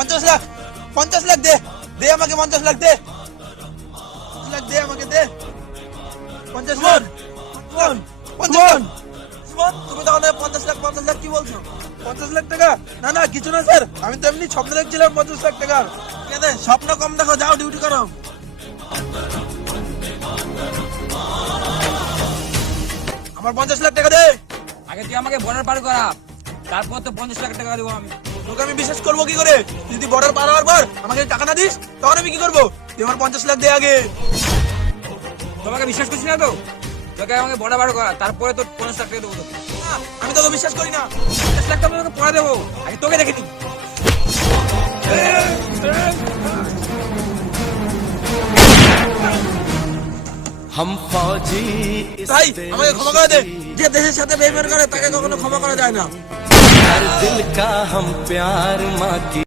50 লাখ, 50 লাখ দে, দে আমাকে 50 লাখ দে, 50 লাখ দে আমাকে দে, 50 লাখ, 50 লাখ। তুমি তখন 50 লাখ কি বলছো? 50 লাখ টাকা? না না কিছু না স্যার, আমি তো এমনি স্বপ্ন দেখছিলাম 50 লাখ টাকা। ঠিক আছে, স্বপ্ন কম দেখো, যাও ডিউটি করো। আমার 50 লাখ টাকা দে। আগে তুই আমাকে বর্ডার পার করা, তারপর তো 50 লাখ টাকা দেবো আমি। তোকে আমি বিশ্বাস করবো কি করে? তুই যদি বর্ডার পার হওয়ার পর আমাকে টাকা না দিস তখন আমি কি করবো? তুই আমার 50 লাখ দে আগে। তোমাকে বিশ্বাস করছি না তো, তোকে আমাকে বর্ডার পার করা, তারপরে তো 50 লাখ টাকা দেবো তোকে। না, আমি তোকে বিশ্বাস করি না। 50 লাখ টাকা তোকে পরে দেবো, আগে তোকে দেখে নি। हम फौजी ভাই আমাকে ক্ষমা করে দে। যে দেশের সাথে বেইমান করে তাকে কখনো ক্ষমা করা যায় না। हर दिल का हम प्यार माँ की